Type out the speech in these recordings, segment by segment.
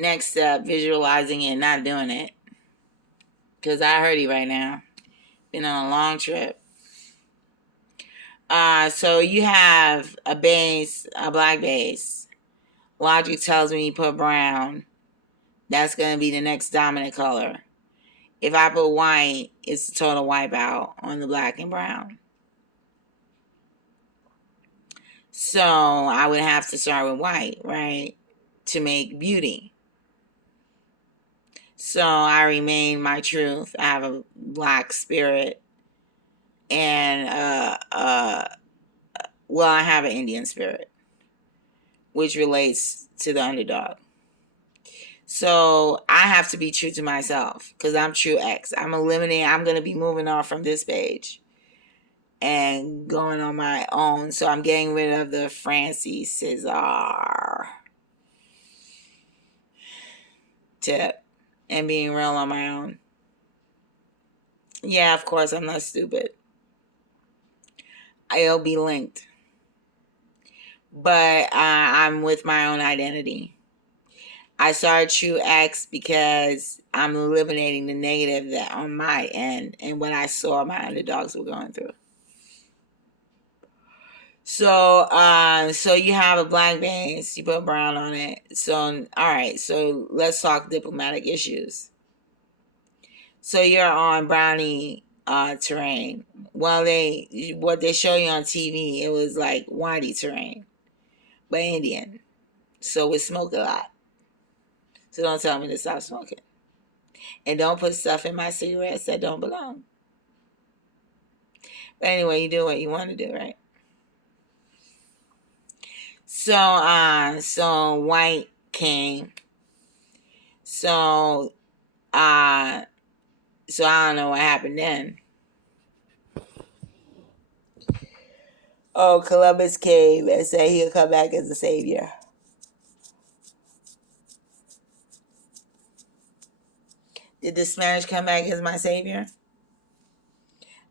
Next step, visualizing it, not doing it. Because I hurty right now. Been on a long trip. So you have a base, a black base. Logic tells me you put brown. That's going to be the next dominant color. If I put white, it's a total wipeout on the black and brown. So I would have to start with white, right? To make beauty. So I remain my truth. I have a black spirit. And, well, I have an Indian spirit, which relates to the underdog. So I have to be true to myself because I'm true X. I'm going to be moving on from this page and going on my own. So I'm getting rid of the Francie Cesar tip and being real on my own. Yeah, of course, I'm not stupid. I'll be linked. But I'm with my own identity. I started True X because I'm eliminating the negative that on my end and what I saw my underdogs were going through. So you have a black base, you put brown on it. So, all right, so let's talk diplomatic issues. So you're on brownie terrain. Well, what they show you on TV, it was like whitey terrain, but Indian. So we smoke a lot. So don't tell me to stop smoking. And don't put stuff in my cigarettes that don't belong. But anyway, you do what you want to do, right? So white came. So I don't know what happened then. Oh, Columbus came and said he'll come back as a savior. Did the Spanish come back as my savior?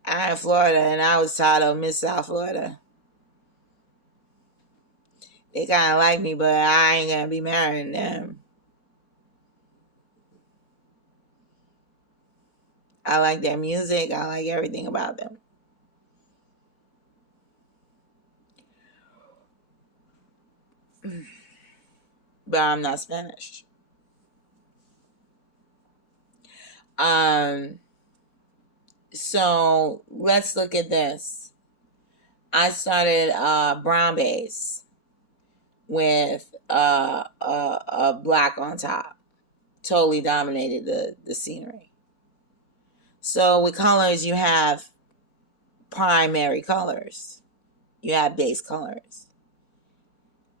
I'm in Florida and I was tired of Miss South Florida. They kind of like me, but I ain't going to be marrying them. I like their music. I like everything about them. But I'm not Spanish. So let's look at this. I started brown base with a black on top. Totally dominated the scenery. So with colors, you have primary colors. You have base colors.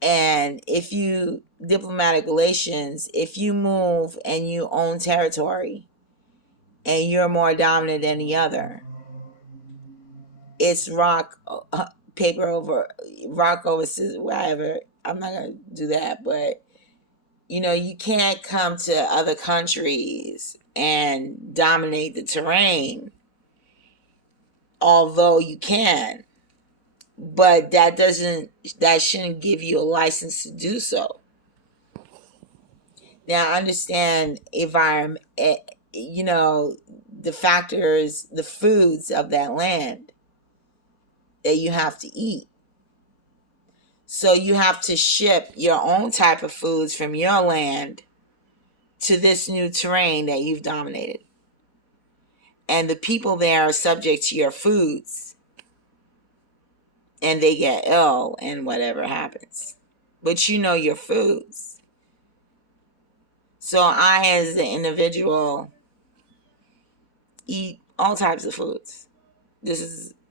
And if you, diplomatic relations, if you move and you own territory and you're more dominant than the other, it's rock, over scissors, whatever. I'm not going to do that, but you can't come to other countries and dominate the terrain, although you can. But that shouldn't give you a license to do so. Now, understand environment, the factors, the foods of that land that you have to eat. So you have to ship your own type of foods from your land to this new terrain that you've dominated. And the people there are subject to your foods. And they get ill and whatever happens. But you know your foods. So I, as an individual, eat all types of foods.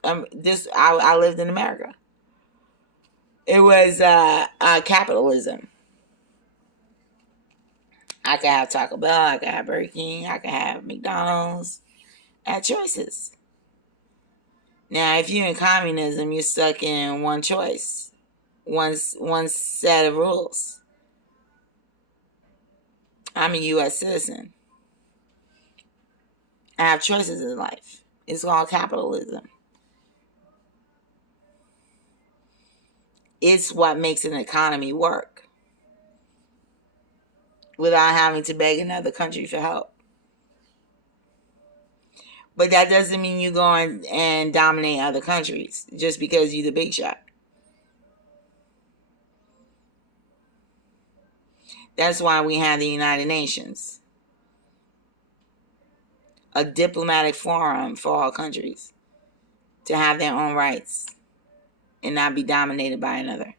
I lived in America. It was capitalism. I could have Taco Bell, I could have Burger King, I could have McDonald's. I had choices. Now, if you're in communism, you're stuck in one choice, one set of rules. I'm a U.S. citizen. I have choices in life. It's called capitalism. It's what makes an economy work. without having to beg another country for help. But that doesn't mean you go and dominate other countries just because you're the big shot. That's why we have the United Nations, a diplomatic forum for all countries to have their own rights and not be dominated by another.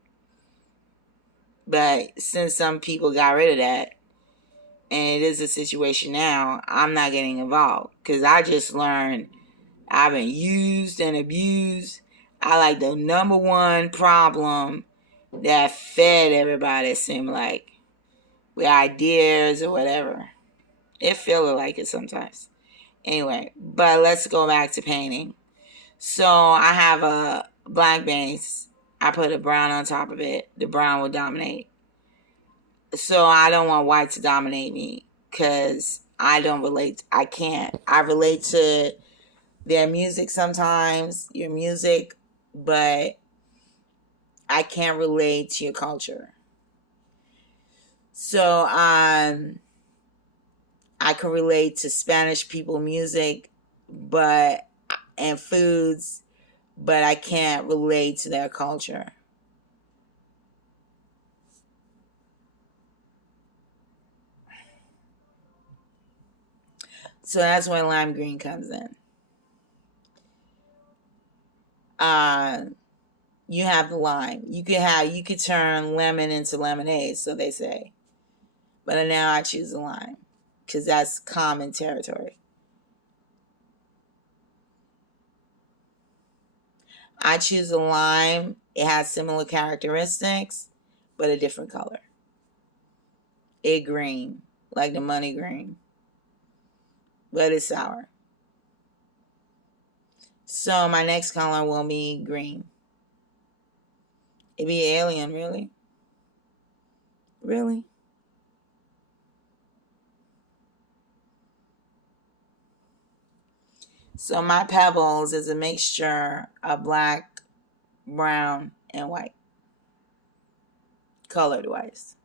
But since some people got rid of that, and it is a situation now, I'm not getting involved because I just learned I've been used and abused. I like the number one problem that fed everybody, it seemed like, with ideas or whatever. It feels like it sometimes. Anyway, but let's go back to painting. So I have a black base. I put a brown on top of it. The brown will dominate. So I don't want white to dominate me because I don't relate. I can't. I relate to their music sometimes, your music, but I can't relate to your culture. So I can relate to Spanish people music, and foods, but I can't relate to their culture. So that's where lime green comes in. You have the lime. You could turn lemon into lemonade, so they say. But now I choose the lime because that's common territory. I choose the lime. It has similar characteristics, but a different color. It green, like the money green, but it's sour. So my next color will be green. It'd be alien, really? Really? So my pebbles is a mixture of black, brown, and white. Colored wise.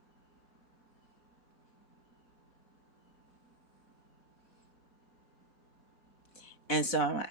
And so am I.